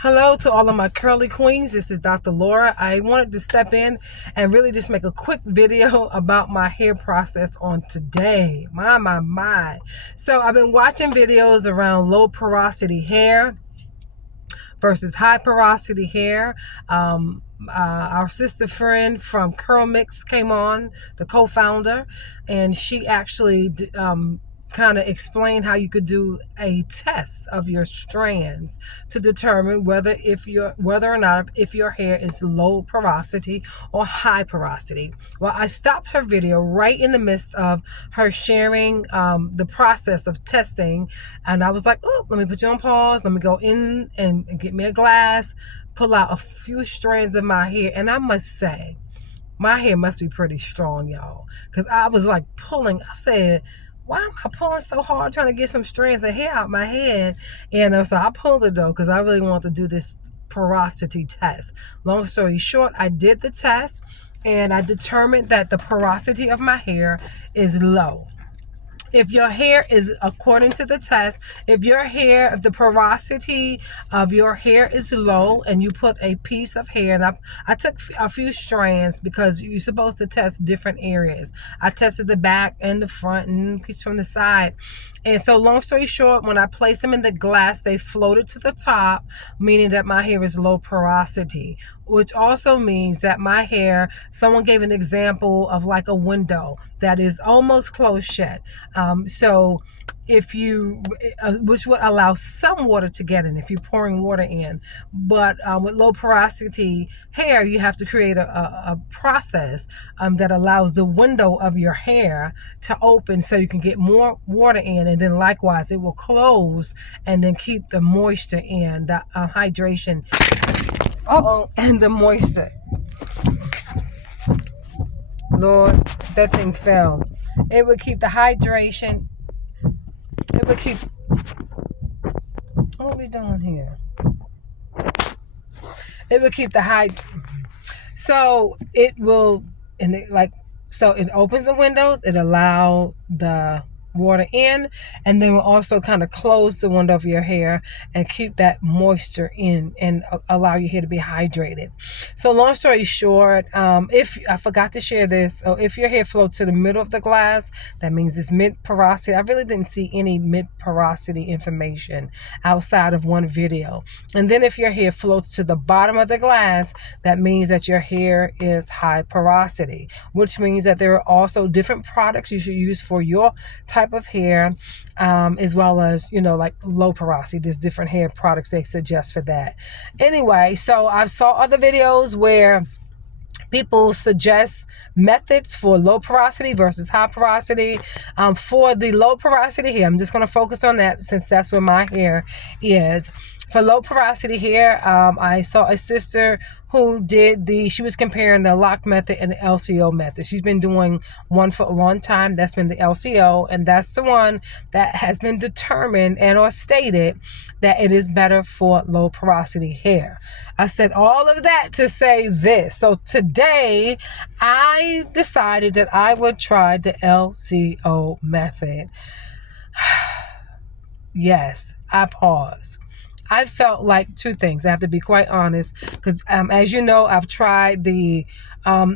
Hello to all of my curly queens. This is Dr. Laura. I wanted to step in and really just make a quick video about my hair process on today. My. So I've been watching videos around low porosity hair versus high porosity hair. Our sister friend from Curl Mix came on, the co-founder, and she actually kind of explained how you could do a test of your strands to determine whether or not if your hair is low porosity or high porosity. Well, I stopped her video right in the midst of her sharing the process of testing, and I was like, oh, let me put you on pause. Let me go in and get me a glass, pull out a few strands of my hair, and I must say, my hair must be pretty strong, y'all, because I was like pulling. I said, why am I pulling so hard trying to get some strands of hair out my head? And so I pulled it though, because I really want to do this porosity test. Long story short, I did the test and I determined that the porosity of my hair is low. If your hair is, according to the test, if the porosity of your hair is low and you put a piece of hair, and I took a few strands because you're supposed to test different areas. I tested the back and the front and a piece from the side. And so long story short, when I placed them in the glass, they floated to the top, meaning that my hair is low porosity, which also means that my hair, someone gave an example of like a window that is almost closed shut. So if you, which would allow some water to get in if you're pouring water in, but with low porosity hair, you have to create a process that allows the window of your hair to open so you can get more water in, and then likewise it will close and then keep the moisture in, the hydration, and the moisture. Lord, that thing fell. It would keep the hydration. It would keep. What are we doing here? It would keep the So it will, and so it opens the windows. It allows the water in, and then will also kind of close the window of your hair and keep that moisture in and allow your hair to be hydrated. So long story short, if I forgot to share this, so if your hair floats to the middle of the glass, that means it's mid porosity. I really didn't see any mid porosity information outside of one video. And then if your hair floats to the bottom of the glass, that means that your hair is high porosity, which means that there are also different products you should use for your type of hair, as well as, like low porosity. There's different hair products they suggest for that. Anyway, so I saw other videos where people suggest methods for low porosity versus high porosity. For the low porosity hair, I'm just going to focus on that since that's where my hair is. For low porosity hair, I saw a sister who she was comparing the lock method and the LCO method. She's been doing one for a long time. That's been the LCO, and that's the one that has been determined and or stated that it is better for low porosity hair. I said all of that to say this. So today, I decided that I would try the LCO method. Yes, I paused. I felt like two things. I have to be quite honest, because as you know, I've tried the I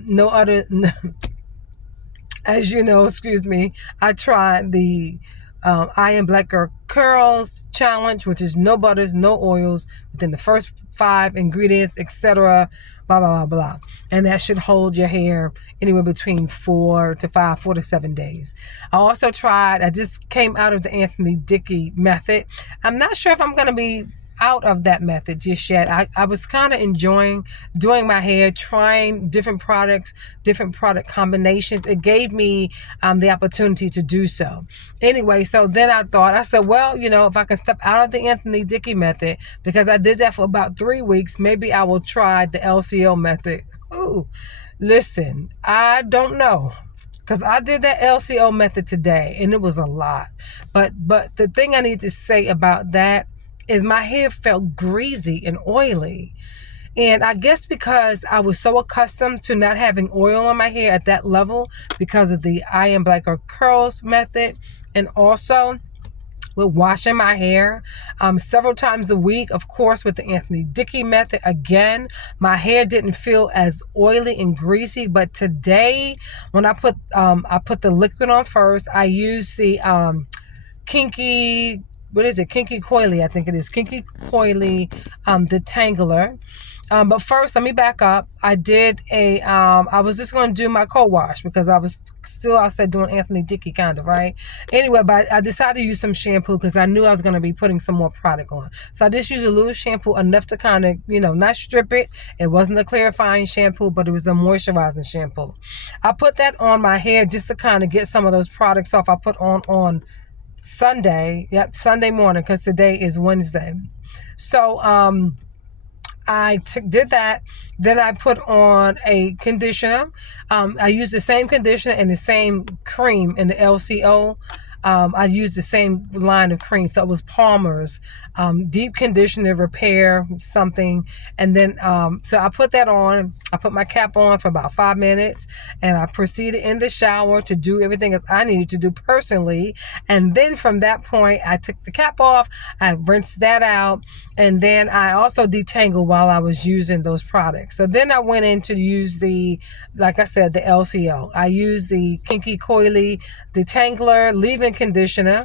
tried the I Am Black Girl Curls Challenge, which is no butters, no oils, within the first 5 ingredients, etc. Blah, blah, blah, blah. And that should hold your hair anywhere between 4 to 7 days. I just came out of the Anthony Dickey method. I'm not sure if I'm going to be out of that method just yet. I was kind of enjoying doing my hair, trying different products, different product combinations. It gave me the opportunity to do so. Anyway, so then I said, well, if I can step out of the Anthony Dickey method, because I did that for about 3 weeks, maybe I will try the LCO method. Ooh, listen, I don't know, because I did that LCO method today and it was a lot. But the thing I need to say about that is my hair felt greasy and oily. And I guess because I was so accustomed to not having oil on my hair at that level because of the I Am Black Girl Curls method, and also with washing my hair several times a week, of course, with the Anthony Dickey method. Again, my hair didn't feel as oily and greasy, but today when I put the liquid on first, I used the Kinky, what is it? Kinky Coily, I think it is. Kinky Coily detangler. But first, let me back up. I did I was just going to do my co-wash because I was still, I said, doing Anthony Dickey kind of, right? Anyway, but I decided to use some shampoo because I knew I was going to be putting some more product on. So I just used a little shampoo, enough to kind of, not strip it. It wasn't a clarifying shampoo, but it was a moisturizing shampoo. I put that on my hair just to kind of get some of those products off. I put on Sunday, Sunday morning, because today is Wednesday. So I did that. Then I put on a conditioner. I used the same conditioner and the same cream in the LCO. I used the same line of cream. So it was Palmer's deep conditioner repair something. And then, so I put that on. I put my cap on for about 5 minutes. And I proceeded in the shower to do everything as I needed to do personally. And then from that point, I took the cap off. I rinsed that out. And then I also detangled while I was using those products. So then I went in to use the, like I said, the LCO. I used the Kinky Coily detangler leave-in conditioner.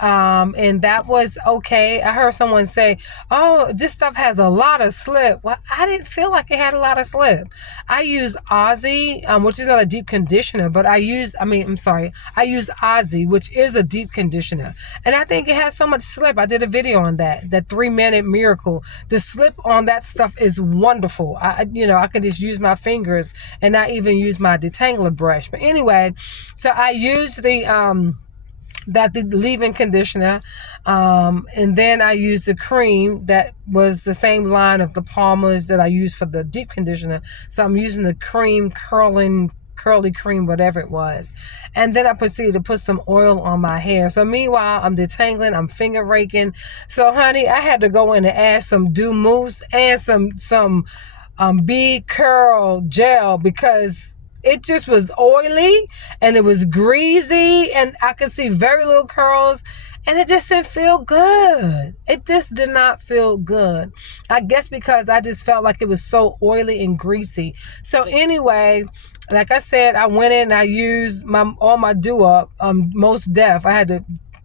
And that was okay. I heard someone say, oh, this stuff has a lot of slip. Well, I didn't feel like it had a lot of slip. I use Aussie, which is not a deep conditioner, but I use Aussie, which is a deep conditioner. And I think it has so much slip. I did a video on that 3-minute miracle. The slip on that stuff is wonderful. I can just use my fingers and not even use my detangler brush. But anyway, so I used the leave-in conditioner, and then I used the cream that was the same line of the Palmer's that I used for the deep conditioner. So I'm using the cream curly cream, whatever it was. And then I proceeded to put some oil on my hair. So meanwhile, I'm detangling, I'm finger raking. So honey, I had to go in and add some dew mousse and some bee curl gel because it just was oily and it was greasy and I could see very little curls and it just didn't feel good. It just did not feel good. I guess because I just felt like it was so oily and greasy. So anyway, like I said, I went in and I used all my dew up, Most Def. I had to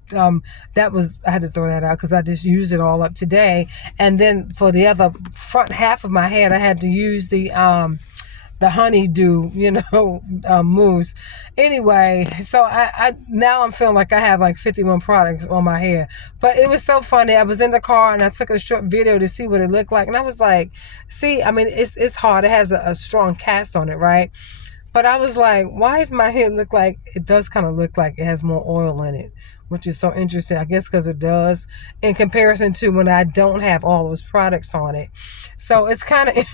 throw that out because I just used it all up today. And then for the other front half of my head, I had to use the honeydew, mousse. Anyway, so I now I'm feeling like I have like 51 products on my hair. But it was so funny. I was in the car and I took a short video to see what it looked like. And I was like, see, I mean, it's hard. It has a strong cast on it, right? But I was like, why does my hair look like, it does kind of look like it has more oil in it, which is so interesting. I guess because it does in comparison to when I don't have all those products on it. So it's kind of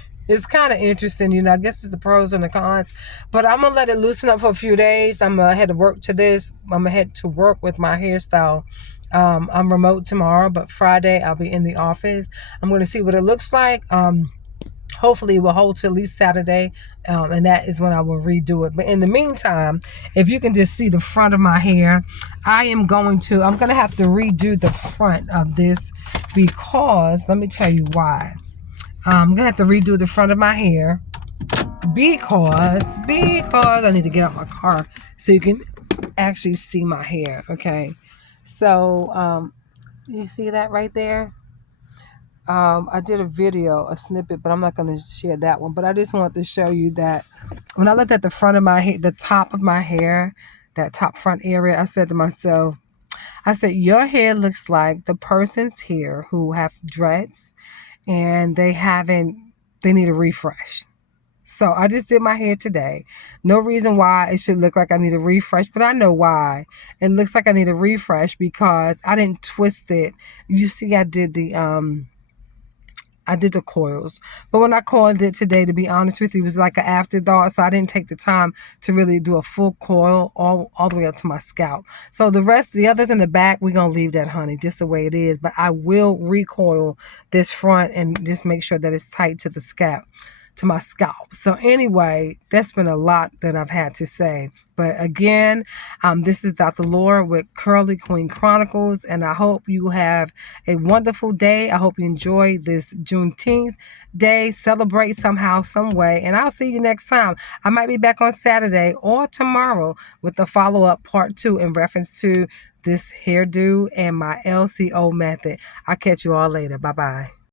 interesting, I guess it's the pros and the cons, but I'm going to let it loosen up for a few days. I'm going to head to work with my hairstyle. I'm remote tomorrow, but Friday I'll be in the office. I'm going to see what it looks like. Hopefully it will hold to at least Saturday, and that is when I will redo it. But in the meantime, if you can just see the front of my hair, I'm going to have to redo the front of this because, let me tell you why. I'm going to have to redo the front of my hair because I need to get out my car so you can actually see my hair, okay? So, you see that right there? I did a video, a snippet, but I'm not going to share that one. But I just wanted to show you that when I looked at the front of my hair, the top of my hair, that top front area, I said to myself, your hair looks like the person's hair who have dreads and they need a refresh. So I just did my hair today. No reason why it should look like I need a refresh, but I know why. It looks like I need a refresh because I didn't twist it. You see, I did the coils, but when I coiled it today, to be honest with you, it was like an afterthought, so I didn't take the time to really do a full coil all the way up to my scalp. So the others in the back, we're going to leave that, honey, just the way it is, but I will recoil this front and just make sure that it's tight to the scalp. to my scalp. So anyway, that's been a lot that I've had to say. But again, this is Dr. Laura with Curly Queen Chronicles, and I hope you have a wonderful day. I hope you enjoy this Juneteenth day. Celebrate somehow, some way, and I'll see you next time. I might be back on Saturday or tomorrow with the follow-up part 2 in reference to this hairdo and my LCO method. I'll catch you all later. Bye-bye.